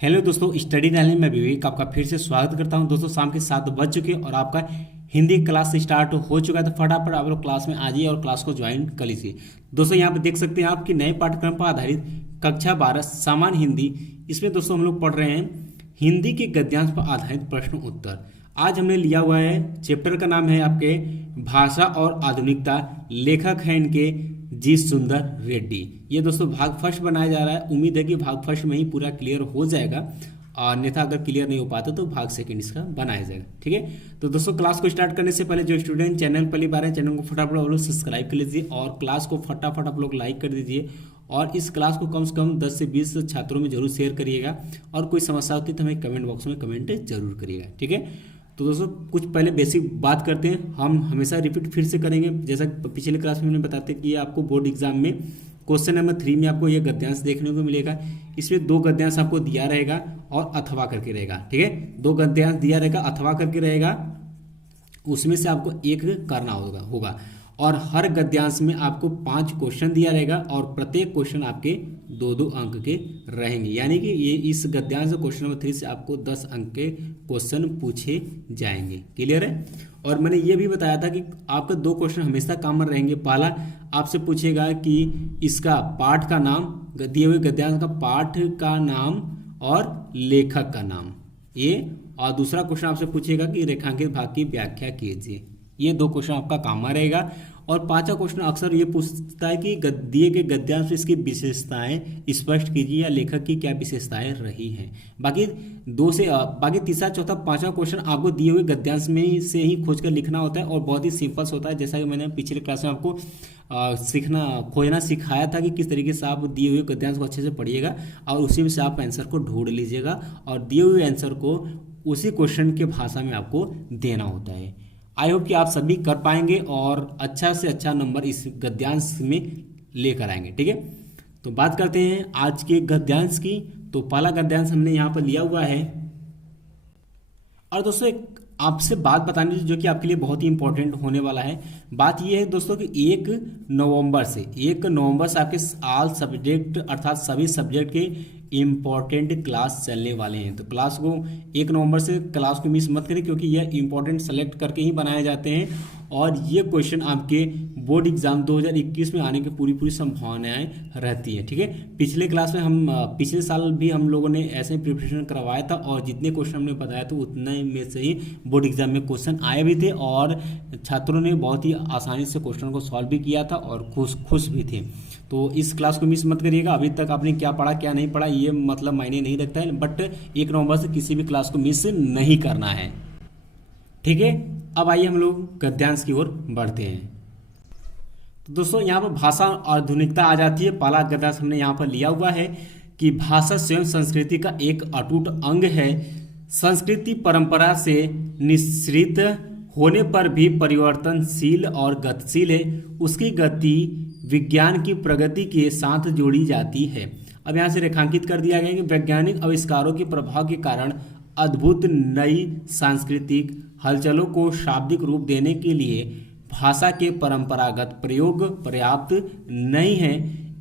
Hello दोस्तों, study knowledge में विवेक आपका फिर से स्वागत करता हूं। दोस्तों शाम के 7 बज चुके हैं और आपका हिंदी क्लास स्टार्ट हो चुका है, तो फटाफट आप लोग क्लास में आ जाइए और क्लास को ज्वाइन कर लीजिए। दोस्तों यहाँ पे देख सकते हैं आप कि नए पाठ्यक्रम पर आधारित कक्षा 12 सामान्य हिंदी, इसमें दोस्तों हम लोग पढ़ रहे हैं हिंदी के गद्यांश पर आधारित प्रश्न उत्तर। आज हमने लिया हुआ है, चैप्टर का नाम है आपके भाषा और आधुनिकता, लेखक हैं इनके जी सुंदर रेड्डी। ये दोस्तों भाग फर्स्ट बनाया जा रहा है। उम्मीद है कि भाग फर्स्ट में ही पूरा क्लियर हो जाएगा, और अन्यथा अगर क्लियर नहीं हो पाता तो भाग सेकंड इसका बनाया जाएगा। ठीक है, तो दोस्तों क्लास को स्टार्ट करने से पहले जो स्टूडेंट चैनल पहली बार है, चैनल को फटाफट आप लोग सब्सक्राइब कर लीजिए और क्लास को फटाफट आप लोग लाइक कर दीजिए। और इस क्लास को कम से कम 10 से 20 छात्रों में जरूर शेयर करिएगा, और कोई समस्या होती है तो हमें कमेंट बॉक्स में कमेंट जरूर करिएगा। ठीक है, तो दोस्तों कुछ पहले बेसिक बात करते हैं। हम हमेशा रिपीट फिर से करेंगे, जैसा पिछले क्लास में हमने बताते कि आपको बोर्ड एग्जाम में क्वेश्चन नंबर 3 में आपको ये गद्यांश देखने को मिलेगा। इसमें 2 गद्यांश आपको दिया रहेगा और अथवा करके रहेगा। ठीक है, 2 गद्यांश दिया रहेगा, अथवा करके रहेगा, उसमें से आपको एक करना होगा। और हर गद्यांश में आपको 5 क्वेश्चन दिया रहेगा और प्रत्येक क्वेश्चन आपके 2-2 अंक के रहेंगे। यानी कि ये इस गद्यांश क्वेश्चन नंबर 3 से आपको 10 अंक के क्वेश्चन पूछे जाएंगे। क्लियर है। और मैंने ये भी बताया था कि आपके 2 क्वेश्चन हमेशा कॉमन रहेंगे। पहला आपसे पूछेगा कि इसका पाठ का नाम, दिए हुए गद्यांश का पाठ का नाम और लेखक का नाम ये, और दूसरा क्वेश्चन आपसे पूछेगा कि रेखांकित भाग की व्याख्या कीजिए। ये 2 क्वेश्चन आपका काम रहेगा। और 5वां क्वेश्चन अक्सर ये पूछता है कि दिए गए गद्यांश में इसकी विशेषताएं स्पष्ट कीजिए या लेखक की क्या विशेषताएं रही हैं। बाकी तीसरा, चौथा, 5वां क्वेश्चन आपको दिए हुए गद्यांश में से ही खोज कर लिखना होता है और बहुत ही सिंपल होता है। जैसा कि मैंने पिछले क्लास में आपको खोजना सिखाया था कि किस तरीके से आप दिए हुए गद्यांश को अच्छे से पढ़िएगा और उसी में से आप आंसर को ढूंढ लीजिएगा और दिए हुए आंसर को उसी क्वेश्चन के भाषा में आपको देना होता है। आई होप कि आप सभी कर पाएंगे और अच्छा से अच्छा नंबर इस गद्यांश में लेकर आएंगे। ठीक है, तो बात करते हैं आज के गद्यांश की। तो पहला गद्यांश हमने यहाँ पर लिया हुआ है। और दोस्तों एक आपसे बात बतानी जो कि आपके लिए बहुत ही इंपॉर्टेंट होने वाला है। बात यह है दोस्तों कि 1 नवंबर से आपके ऑल सब्जेक्ट अर्थात सभी सब्जेक्ट के इम्पॉर्टेंट क्लास चलने वाले हैं। तो क्लास को 1 नवंबर से क्लास को मिस मत करें, क्योंकि यह इम्पॉर्टेंट सेलेक्ट करके ही बनाए जाते हैं और ये क्वेश्चन आपके बोर्ड एग्जाम 2021 में आने की पूरी संभावनाएं रहती है। ठीक है, पिछले साल भी हम लोगों ने ऐसे प्रिपरेशन करवाया था और जितने क्वेश्चन हमने बताया था उतने में से ही बोर्ड एग्जाम में क्वेश्चन आए भी थे और छात्रों ने बहुत ही आसानी से क्वेश्चन को सॉल्व भी किया था और खुश भी थे। तो इस क्लास को मिस मत करिएगा। अभी तक आपने क्या पढ़ा क्या नहीं पढ़ा ये मतलब मायने नहीं रखता है, बट 1 नवंबर से किसी भी क्लास को मिस नहीं करना है। ठीक है, अब आइए हम लोग गद्यांश की ओर बढ़ते हैं। तो दोस्तों यहाँ पर भाषा और आधुनिकता आ जाती है। पहला गद्यांश हमने यहाँ पर लिया हुआ है कि भाषा स्वयं संस्कृति का एक अटूट अंग है। संस्कृति परंपरा से निःसृत होने पर भी परिवर्तनशील और गतिशील है। उसकी गति विज्ञान की प्रगति के साथ जोड़ी जाती है। अब यहाँ से रेखांकित कर दिया गया कि वैज्ञानिक आविष्कारों के प्रभाव के कारण अद्भुत नई सांस्कृतिक हलचलों को शाब्दिक रूप देने के लिए भाषा के परंपरागत प्रयोग पर्याप्त नहीं है।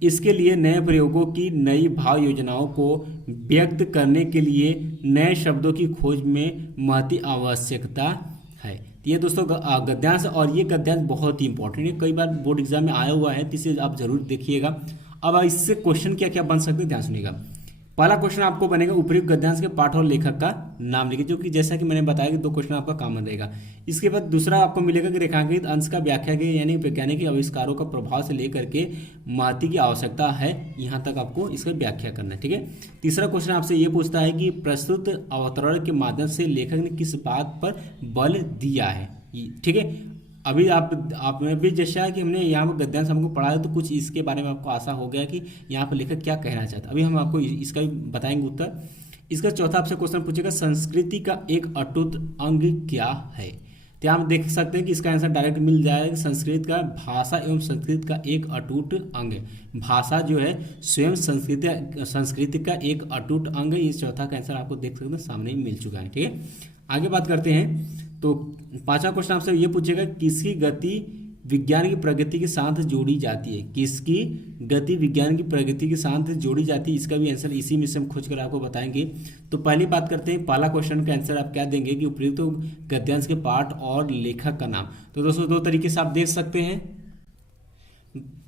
इसके लिए नए प्रयोगों की नई भाव योजनाओं को व्यक्त करने के लिए नए शब्दों की खोज में महती आवश्यकता है। ये दोस्तों गद्यांश, और ये गद्यांश बहुत ही इंपॉर्टेंट है, कई बार बोर्ड एग्जाम में आया हुआ है, तो इसे आप जरूर देखिएगा। अब इससे क्वेश्चन क्या क्या बन सकते हैं ध्यान सुनिएगा। पहला क्वेश्चन आपको बनेगा उपयुक्त गद्यांश के पाठ और लेखक का नाम लिखिए, जो कि जैसा कि मैंने बताया कि 2 क्वेश्चन आपका कॉमन रहेगा। इसके बाद दूसरा आपको मिलेगा कि रेखांकित अंश का व्याख्या के यानी वैज्ञानिक आविष्कारों का प्रभाव से लेकर के महती की आवश्यकता है, यहाँ तक आपको इसका व्याख्या करना है। ठीक है, तीसरा क्वेश्चन आपसे ये पूछता है कि प्रस्तुत अवतरण के माध्यम से लेखक ने किस बात पर बल दिया है। ठीक है, अभी आपने भी जैसा कि हमने यहाँ पर गद्यांश हमको पढ़ा है, तो कुछ इसके बारे में आपको आशा हो गया कि यहाँ पर लेखक क्या कहना चाहता है। अभी हम आपको इसका भी बताएंगे उत्तर। इसका चौथा आपसे क्वेश्चन पूछेगा संस्कृति का एक अटूट अंग क्या है। तो यहाँ आप देख सकते हैं कि इसका आंसर डायरेक्ट मिल जाएगा। संस्कृत का भाषा एवं संस्कृत का एक अटूट अंग है। भाषा जो है स्वयं संस्कृति का एक अटूट अंग है। इस चौथा का आंसर आपको देख सकते हैं सामने ही मिल चुका है। ठीक है, आगे बात करते हैं। तो 5वां क्वेश्चन आपसे ये पूछेगा किसकी गति विज्ञान की प्रगति के साथ जोड़ी जाती है। किसकी गति विज्ञान की प्रगति के साथ जोड़ी जाती है, इसका भी आंसर इसी में से हम खोज कर आपको बताएंगे। तो पहली बात करते हैं, पहला क्वेश्चन का आंसर आप क्या देंगे कि उपयुक्त तो गद्यांश के पाठ और लेखक का नाम। तो दोस्तों दो तरीके से आप देख सकते हैं।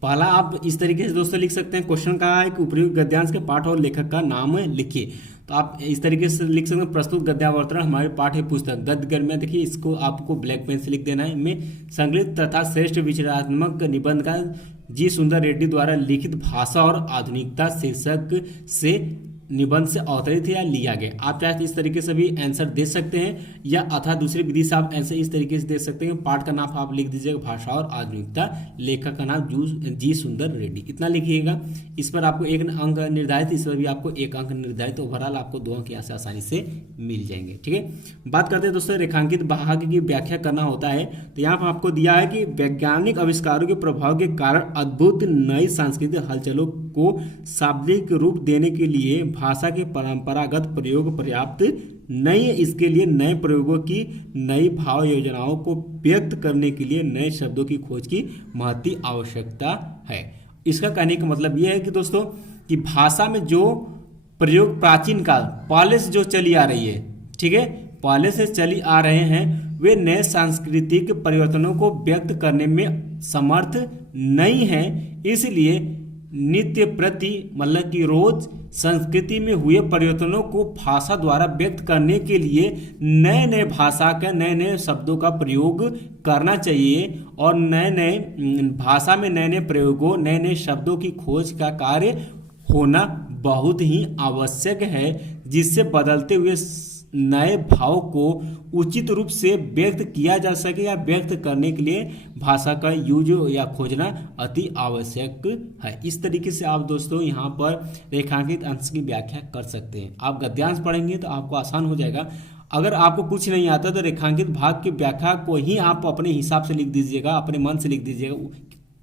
पहला आप इस तरीके से दोस्तों लिख सकते हैं, क्वेश्चन कहा है कि उपयुक्त गद्यांश के पाठ और लेखक का नाम लिखिए। तो आप इस तरीके से लिख सकते हैं, प्रस्तुत गद्यावतरण हमारे पाठ्य पुस्तक गद्य में, देखिए इसको आपको ब्लैक पेन से लिख देना है। इनमें संकलित तथा श्रेष्ठ विचारात्मक निबंध का जी सुंदर रेड्डी द्वारा लिखित भाषा और आधुनिकता शीर्षक से निबंध से अवतरित या लिया गया। आप चाहे इस तरीके से भी आंसर दे सकते हैं, या अथवा दूसरी विधि से आप आंसर इस तरीके से दे सकते हैं, पाठ का नाम आप लिख दीजिएगा भाषा और आधुनिकता, लेखक का नाम जी सुंदर रेड्डी, इतना लिखिएगा। इस पर आपको 1 अंक निर्धारित, इस पर भी आपको 1 अंक निर्धारित, ओवरऑल आपको 2 अंक यहाँ से आसानी से मिल जाएंगे। ठीक है, बात करते हैं दोस्तों रेखांकित भाग की व्याख्या करना होता है। तो यहाँ पर आपको दिया है कि वैज्ञानिक आविष्कारों के प्रभाव के कारण अद्भुत नई सांस्कृतिक हलचलों को शाब्दिक रूप देने के लिए भाषा के परंपरागत प्रयोग पर्याप्त नहीं है। इसके लिए नए प्रयोगों की, नई भाव योजनाओं को व्यक्त करने के लिए नए शब्दों की खोज की महती आवश्यकता है। इसका कहने का मतलब यह है कि दोस्तों कि भाषा में जो प्रयोग प्राचीन काल पहले से जो चली आ रही है, ठीक है, पहले से चली आ रहे हैं, वे नए सांस्कृतिक परिवर्तनों को व्यक्त करने में समर्थ नहीं है। इसलिए नित्य प्रति मतलब कि रोज संस्कृति में हुए परिवर्तनों को भाषा द्वारा व्यक्त करने के लिए नए नए भाषा के नए नए शब्दों का प्रयोग करना चाहिए, और नए नए भाषा में नए नए प्रयोगों, नए नए शब्दों की खोज का कार्य होना बहुत ही आवश्यक है, जिससे बदलते हुए नए भाव को उचित रूप से व्यक्त किया जा सके, या व्यक्त करने के लिए भाषा का यूज या खोजना अति आवश्यक है। इस तरीके से आप दोस्तों यहाँ पर रेखांकित अंश की व्याख्या कर सकते हैं। आप गद्यांश पढ़ेंगे तो आपको आसान हो जाएगा। अगर आपको कुछ नहीं आता तो रेखांकित भाग की व्याख्या को ही आप अपने हिसाब से लिख दीजिएगा, अपने मन से लिख दीजिएगा,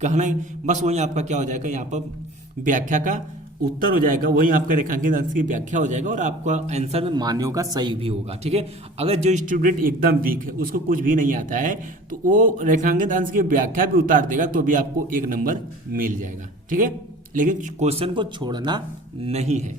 कहना बस वही आपका क्या हो जाएगा, यहाँ पर व्याख्या का उत्तर हो जाएगा, वही आपका रेखांकित अंश की व्याख्या हो जाएगा, और आपका आंसर मान्यों का सही भी होगा। ठीक है, अगर जो स्टूडेंट एकदम वीक है, उसको कुछ भी नहीं आता है, तो वो रेखांकित अंश की व्याख्या भी उतार देगा तो भी आपको 1 नंबर मिल जाएगा। ठीक है, लेकिन क्वेश्चन को छोड़ना नहीं है।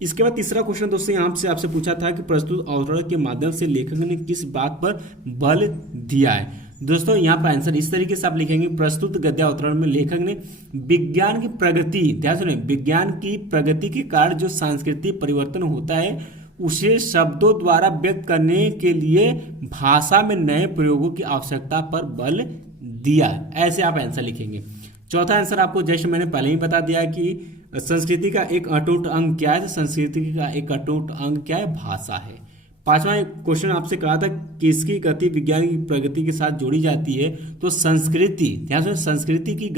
इसके बाद तीसरा क्वेश्चन दोस्तों यहाँ से आपसे पूछा था कि प्रस्तुत अवतरण के माध्यम से लेखक ने किस बात पर बल दिया है। दोस्तों यहाँ पर आंसर इस तरीके से आप लिखेंगे, प्रस्तुत गद्यावतरण में लेखक ने विज्ञान की प्रगति, ध्यान सुने, विज्ञान की प्रगति के कारण जो सांस्कृतिक परिवर्तन होता है उसे शब्दों द्वारा व्यक्त करने के लिए भाषा में नए प्रयोगों की आवश्यकता पर बल दिया। ऐसे आप आंसर लिखेंगे। चौथा आंसर आपको जैसे मैंने पहले ही बता दिया कि संस्कृति का एक अटूट अंग क्या है, तो संस्कृति का एक अटूट अंग क्या है, भाषा है। 5वां क्वेश्चन आपसे कहा था किसकी गति विज्ञान की प्रगति के साथ जोड़ी जाती है, तो संस्कृति, ध्यान से, संस्कृति की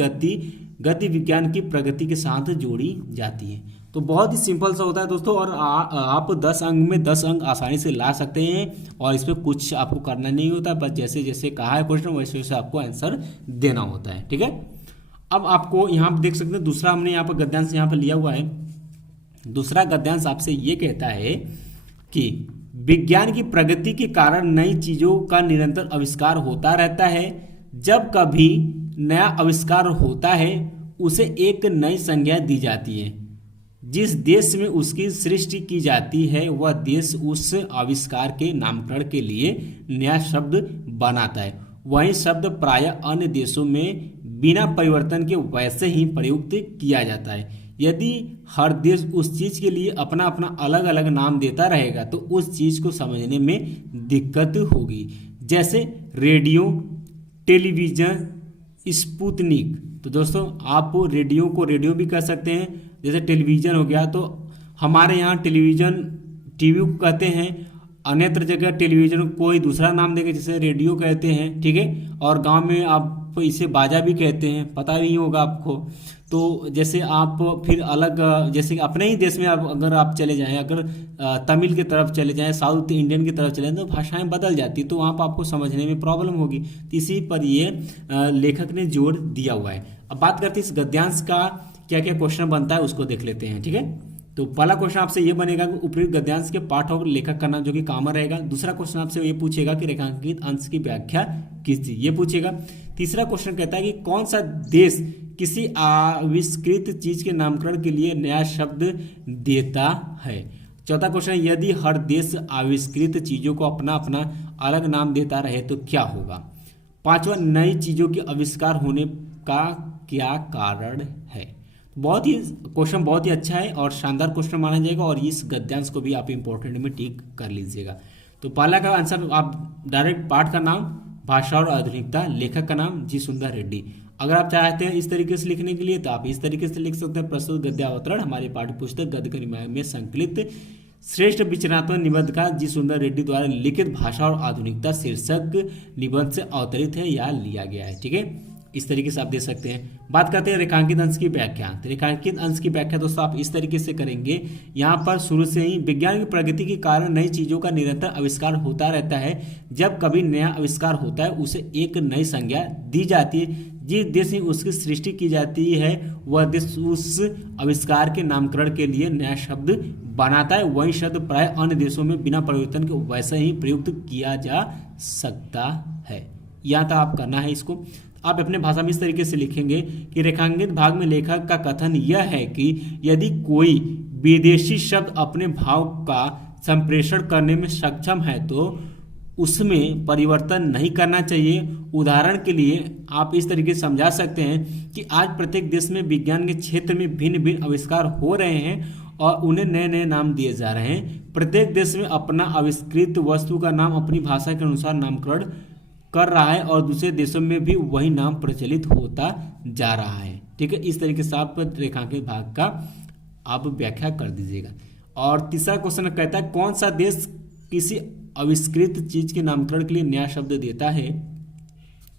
गति विज्ञान की प्रगति के साथ जोड़ी जाती है। तो बहुत ही सिंपल सा होता है दोस्तों, और आप 10 अंक में 10 अंक आसानी से ला सकते हैं, और इसमें कुछ आपको करना नहीं होता, बस जैसे जैसे कहा है क्वेश्चन वैसे वैसे आपको आंसर देना होता है। ठीक है, अब आपको यहाँ पर देख सकते हैं, दूसरा हमने यहाँ पर गद्यांश यहाँ पर लिया हुआ है। दूसरा गद्यांश आपसे ये कहता है कि विज्ञान की प्रगति के कारण नई चीजों का निरंतर आविष्कार होता रहता है। जब कभी नया आविष्कार होता है उसे एक नई संज्ञा दी जाती है। जिस देश में उसकी सृष्टि की जाती है वह देश उस आविष्कार के नामकरण के लिए नया शब्द बनाता है। वही शब्द प्रायः अन्य देशों में बिना परिवर्तन के वैसे ही प्रयुक्त किया जाता है। यदि हर देश उस चीज के लिए अपना अपना अलग अलग नाम देता रहेगा तो उस चीज को समझने में दिक्कत होगी। जैसे रेडियो, टेलीविजन, स्पुतनिक। तो दोस्तों आप रेडियो को रेडियो भी कह सकते हैं, जैसे टेलीविजन हो गया तो हमारे यहाँ टेलीविजन टीवी को कहते हैं, अन्यत्र जगह टेलीविजन को कोई दूसरा नाम देंगे जैसे रेडियो कहते हैं। ठीक है, और गांव में आप इसे बाजा भी कहते हैं, पता नहीं होगा आपको। तो जैसे आप फिर अलग, जैसे अपने ही देश में अगर आप चले जाएं, अगर तमिल की तरफ चले जाएं, साउथ इंडियन की तरफ चले जाएं, तो भाषाएं बदल जाती, तो वहाँ पर आपको समझने में प्रॉब्लम होगी। तो इसी पर ये लेखक ने जोर दिया हुआ है। अब बात करते हैं इस गद्यांश का क्या क्या क्वेश्चन बनता है, उसको देख लेते हैं। ठीक है, तो पहला क्वेश्चन आपसे ये बनेगा कि उपयुक्त गद्यांश के पाठ और लेखक का नाम, जो कि कॉमन रहेगा। दूसरा क्वेश्चन आपसे ये पूछेगा कि रेखांकित अंश की व्याख्या कीजिए, ये पूछेगा। तीसरा क्वेश्चन कहता है कि कौन सा देश किसी आविष्कृत चीज के नामकरण के लिए नया शब्द देता है। चौथा क्वेश्चन, यदि हर देश आविष्कृत चीजों को अपना अपना अलग नाम देता रहे तो क्या होगा। पांचवा, नई चीजों के आविष्कार होने का क्या कारण है। बहुत ही क्वेश्चन बहुत ही अच्छा है और शानदार क्वेश्चन माना जाएगा और इस गद्यांश को भी आप इंपॉर्टेंट में टिक कर लीजिएगा। तो पहला का आंसर आप डायरेक्ट पाठ का नाम, भाषा और आधुनिकता, लेखक का नाम जी सुंदर रेड्डी। अगर आप चाहते हैं इस तरीके से लिखने के लिए तो आप इस तरीके से लिख सकते हैं। प्रस्तुत गद्यावतरण हमारी पाठ्य पुस्तक गद्य गरिमा में संकलित श्रेष्ठ विचरणात्मक निबंधकार जी सुंदर रेड्डी द्वारा लिखित भाषा और आधुनिकता शीर्षक निबंध से अवतरित है या लिया गया है। ठीक है, इस तरीके से आप दे सकते हैं। बात करते हैं रेखांकित अंश की व्याख्या। तो रेखांकित अंश की व्याख्या दोस्तों आप इस तरीके से करेंगे। यहाँ पर शुरू से ही विज्ञान की प्रगति के कारण नई चीजों का निरंतर आविष्कार होता रहता है। जब कभी नया आविष्कार होता है उसे एक नई संज्ञा दी जाती है। जिस देश में उसकी सृष्टि की जाती है वह देश उस आविष्कार के नामकरण के लिए नया शब्द बनाता है। वही शब्द प्राय अन्य देशों में बिना परिवर्तन के वैसे ही प्रयुक्त किया जा सकता है। यहाँ तक आप करना है इसको। आप अपने भाषा में इस तरीके से लिखेंगे कि रेखांकित भाग में लेखक का कथन यह है कि यदि कोई विदेशी शब्द अपने भाव का संप्रेषण करने में सक्षम है तो उसमें परिवर्तन नहीं करना चाहिए। उदाहरण के लिए आप इस तरीके से समझा सकते हैं कि आज प्रत्येक देश में विज्ञान के क्षेत्र में भिन्न भिन्न आविष्कार हो रहे हैं और उन्हें नए नए नाम दिए जा रहे हैं। प्रत्येक देश में अपना आविष्कृत वस्तु का नाम अपनी भाषा के अनुसार नामकरण कर रहा है और दूसरे देशों में भी वही नाम प्रचलित होता जा रहा है। ठीक है, इस तरीके से आप रेखांकित भाग का आप व्याख्या कर दीजिएगा। और तीसरा क्वेश्चन कहता है कौन सा देश किसी आविष्कृत चीज के नामकरण के लिए नया शब्द देता है।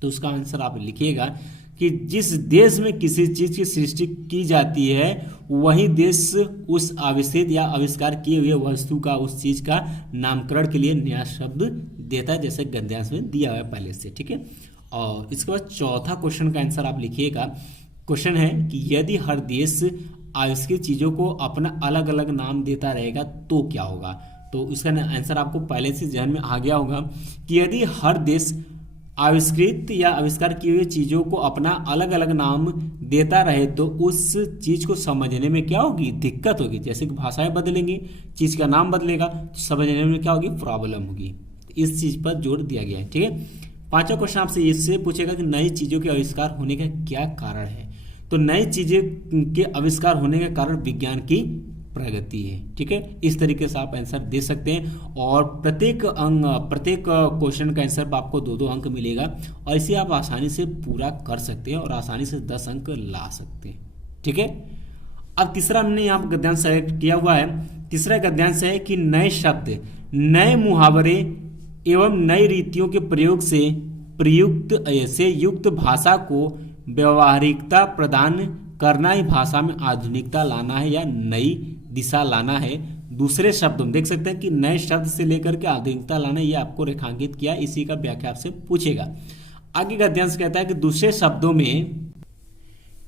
तो उसका आंसर आप लिखिएगा कि जिस देश में किसी चीज की सृष्टि की जाती है वही देश उस आविष्कृत या आविष्कार किए हुए वस्तु का उस चीज का नामकरण के लिए नया शब्द देता है, जैसे गद्यांश में दिया हुआ है पहले से। ठीक है, और इसके बाद चौथा क्वेश्चन का आंसर आप लिखिएगा। क्वेश्चन है कि यदि हर देश आविष्कृत चीजों को अपना अलग अलग नाम देता रहेगा तो क्या होगा। तो इसका आंसर आपको पहले से ध्यान में आ गया होगा कि यदि हर देश आविष्कृत या आविष्कार किए हुए चीजों को अपना अलग अलग नाम देता रहे तो उस चीज को समझने में क्या होगी, दिक्कत होगी। जैसे कि भाषाएं बदलेंगी, चीज का नाम बदलेगा तो समझने में क्या होगी, प्रॉब्लम होगी। इस चीज पर जोर दिया गया है। ठीक है, पांचवा क्वेश्चन आपसे इससे पूछेगा कि नई चीजों के आविष्कार होने का क्या कारण है। तो नई चीजें के आविष्कार होने का कारण विज्ञान की प्रगति है। ठीक है, इस तरीके से आप आंसर दे सकते हैं और प्रत्येक क्वेश्चन का आंसर आपको 2-2 अंक मिलेगा और इसे आप आसानी से पूरा कर सकते हैं और आसानी से 10 अंक ला सकते हैं। ठीक है, अब तीसरा हमने यहाँ पर गद्यांश सेलेक्ट किया हुआ है। तीसरा गद्यांश है कि नए शब्द, नए मुहावरे एवं नई रीतियों के प्रयोग से युक्त भाषा को व्यवहारिकता प्रदान करना ही भाषा में आधुनिकता लाना है या नई दिशा लाना है। दूसरे शब्दों में देख सकते हैं कि नए शब्द से लेकर के आधुनिकता लाना, ये आपको रेखांकित किया, इसी का व्याख्या आपसे पूछेगा। आगे गद्यांश कहता है कि दूसरे शब्दों में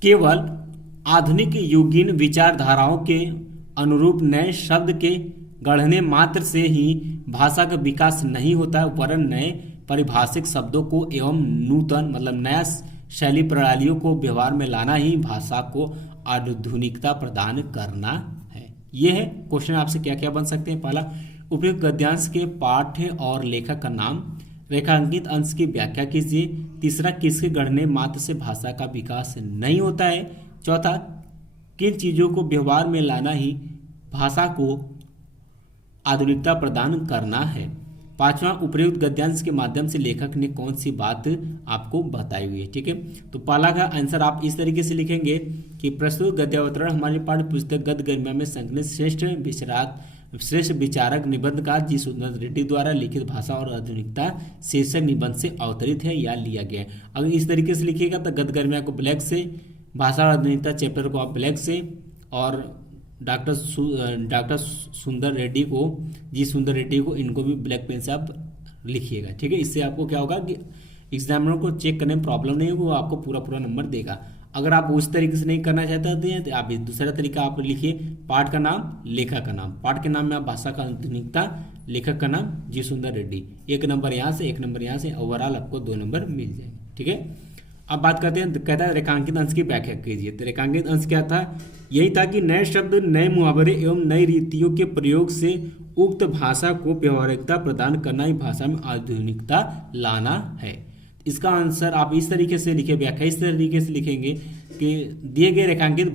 केवल आधुनिक युगीन विचारधाराओं के अनुरूप नए शब्द के गढ़ने मात्र से ही भाषा का विकास नहीं होता, वरन नए परिभाषिक शब्दों को एवं नूतन मतलब नया शैली प्रणालियों को व्यवहार में लाना ही भाषा को आधुनिकता प्रदान करना है। यह है क्वेश्चन आपसे क्या क्या बन सकते हैं। पहला, उपयुक्त गद्यांश के पाठ और लेखक का नाम। रेखांकित अंश की व्याख्या कीजिए। तीसरा, किसके गढ़ने मात्र से भाषा का विकास नहीं होता है। चौथा, किन चीजों को व्यवहार में लाना ही भाषा को आधुनिकता प्रदान करना है। पांचवा, उपर्युक्त गद्यांश के माध्यम से लेखक ने कौन सी बात आपको बताई हुई है। ठीक है, तो पहला का आंसर आप इस तरीके से लिखेंगे कि प्रस्तुत गद्यावतरण हमारे पाठ्य पुस्तक गद्य गरिमा में संकलित श्रेष्ठ विचारक निबंधकार जी सुंदर रेड्डी द्वारा लिखित भाषा और आधुनिकता शीर्षक निबंध से अवतरित है या लिया गया है। अगर इस तरीके से लिखिएगा तो गद्य गरिमा को ब्लैक से, भाषा और आधुनिकता चैप्टर को आप ब्लैक से और डॉक्टर सुंदर रेड्डी को, जी सुंदर रेड्डी को, इनको भी ब्लैक पेन से आप लिखिएगा। ठीक है, इससे आपको क्या होगा कि एग्जामिनर को चेक करने में प्रॉब्लम नहीं होगी, वो आपको पूरा नंबर देगा। अगर आप उस तरीके से नहीं करना चाहते हैं तो आप दूसरा तरीका आप लिखिए, पाठ का नाम, लेखक का नाम। पाठ के नाम में आप भाषा का आधुनिकता, लेखक का नाम जी सुंदर रेड्डी। 1 नंबर यहाँ से, 1 नंबर यहाँ से, ओवरऑल आपको 2 नंबर मिल जाएंगे। ठीक है, अब बात करते हैं, कहता है रेखांकित अंश की व्याख्या कीजिए। तो रेखांकित अंश क्या था? यही था कि नए शब्द, नए मुहावरे एवं नई रीतियों के प्रयोग से उक्त भाषा को व्यवहारिकता प्रदान करना ही भाषा में आधुनिकता लाना है। इसका आंसर आप इस तरीके से लिखे, व्याख्या इस तरीके से लिखेंगे कि दिए गए रेखांकित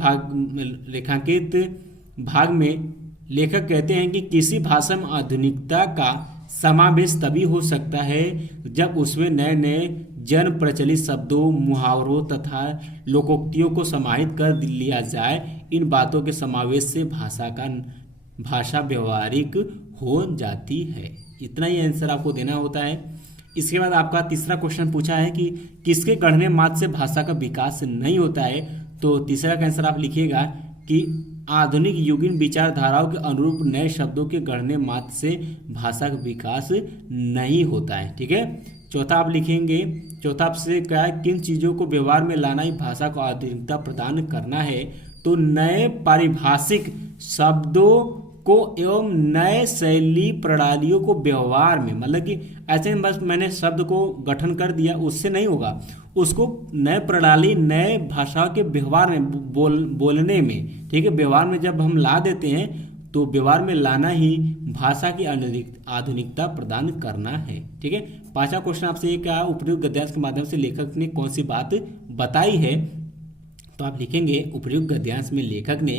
भाग में लेखक कहते हैं कि किसी भाषा में आधुनिकता का समावेश तभी हो सकता है जब उसमें नए नए जन प्रचलित शब्दों, मुहावरों तथा लोकोक्तियों को समाहित कर लिया जाए। इन बातों के समावेश से भाषा व्यवहारिक हो जाती है। इतना ही आंसर आपको देना होता है। इसके बाद आपका तीसरा क्वेश्चन पूछा है कि किसके गढ़ने मात्र से भाषा का विकास नहीं होता है। तो तीसरा का आंसर आप लिखिएगा कि आधुनिक युगीन विचारधाराओं के अनुरूप नए शब्दों के गढ़ने मात्र से भाषा का विकास नहीं होता है। ठीक है। चौथा आप लिखेंगे, चौथा आपसे क्या है, किन चीज़ों को व्यवहार में लाना ही भाषा को आधुनिकता प्रदान करना है। तो नए पारिभाषिक शब्दों को एवं नए शैली प्रणालियों को व्यवहार में, मतलब कि ऐसे बस मैंने शब्द को गठन कर दिया उससे नहीं होगा, उसको नए प्रणाली, नए भाषा के व्यवहार में बोलने में, ठीक है, व्यवहार में जब हम ला देते हैं तो व्यवहार में लाना ही भाषा की आधुनिकता प्रदान करना है। ठीक है। पांचवा क्वेश्चन आपसे ये क्या, उपयुक्त गद्यांश के माध्यम से लेखक ने कौन सी बात बताई है। तो आप लिखेंगे उपयुक्त गद्यांश में लेखक ने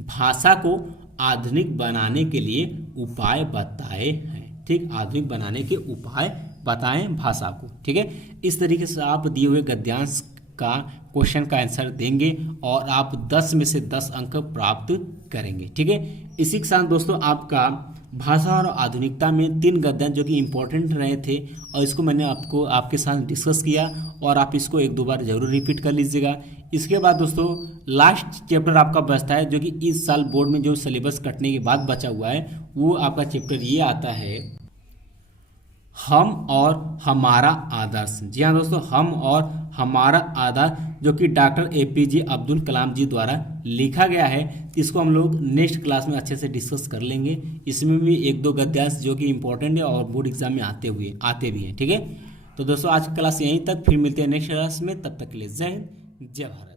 भाषा को आधुनिक बनाने के लिए उपाय बताए हैं। ठीक, आधुनिक बनाने के उपाय बताएं भाषा को। ठीक है। इस तरीके से आप दिए हुए गद्यांश का क्वेश्चन का आंसर देंगे और आप 10 में से 10 अंक प्राप्त करेंगे। ठीक है। इसी के साथ दोस्तों आपका भाषा और आधुनिकता में 3 गद्यांश जो कि इम्पोर्टेंट रहे थे और इसको मैंने आपके साथ डिस्कस किया और आप इसको 1-2 बार जरूर रिपीट कर लीजिएगा। इसके बाद दोस्तों लास्ट चैप्टर आपका बचता है जो कि इस साल बोर्ड में जो सिलेबस कटने के बाद बचा हुआ है, वो आपका चैप्टर ये आता है, हम और हमारा आदर्श। जी हाँ दोस्तों, हम और हमारा आदर्श, जो कि डॉक्टर APJ अब्दुल कलाम जी द्वारा लिखा गया है। इसको हम लोग नेक्स्ट क्लास में अच्छे से डिस्कस कर लेंगे। इसमें भी 1-2 गद्यांश जो कि इंपॉर्टेंट है और बोर्ड एग्जाम में आते भी हैं। ठीक है। तो दोस्तों आज की क्लास यहीं तक, फिर मिलते हैं नेक्स्ट क्लास में। तब तक के लिए जय हिंद, जय भारत।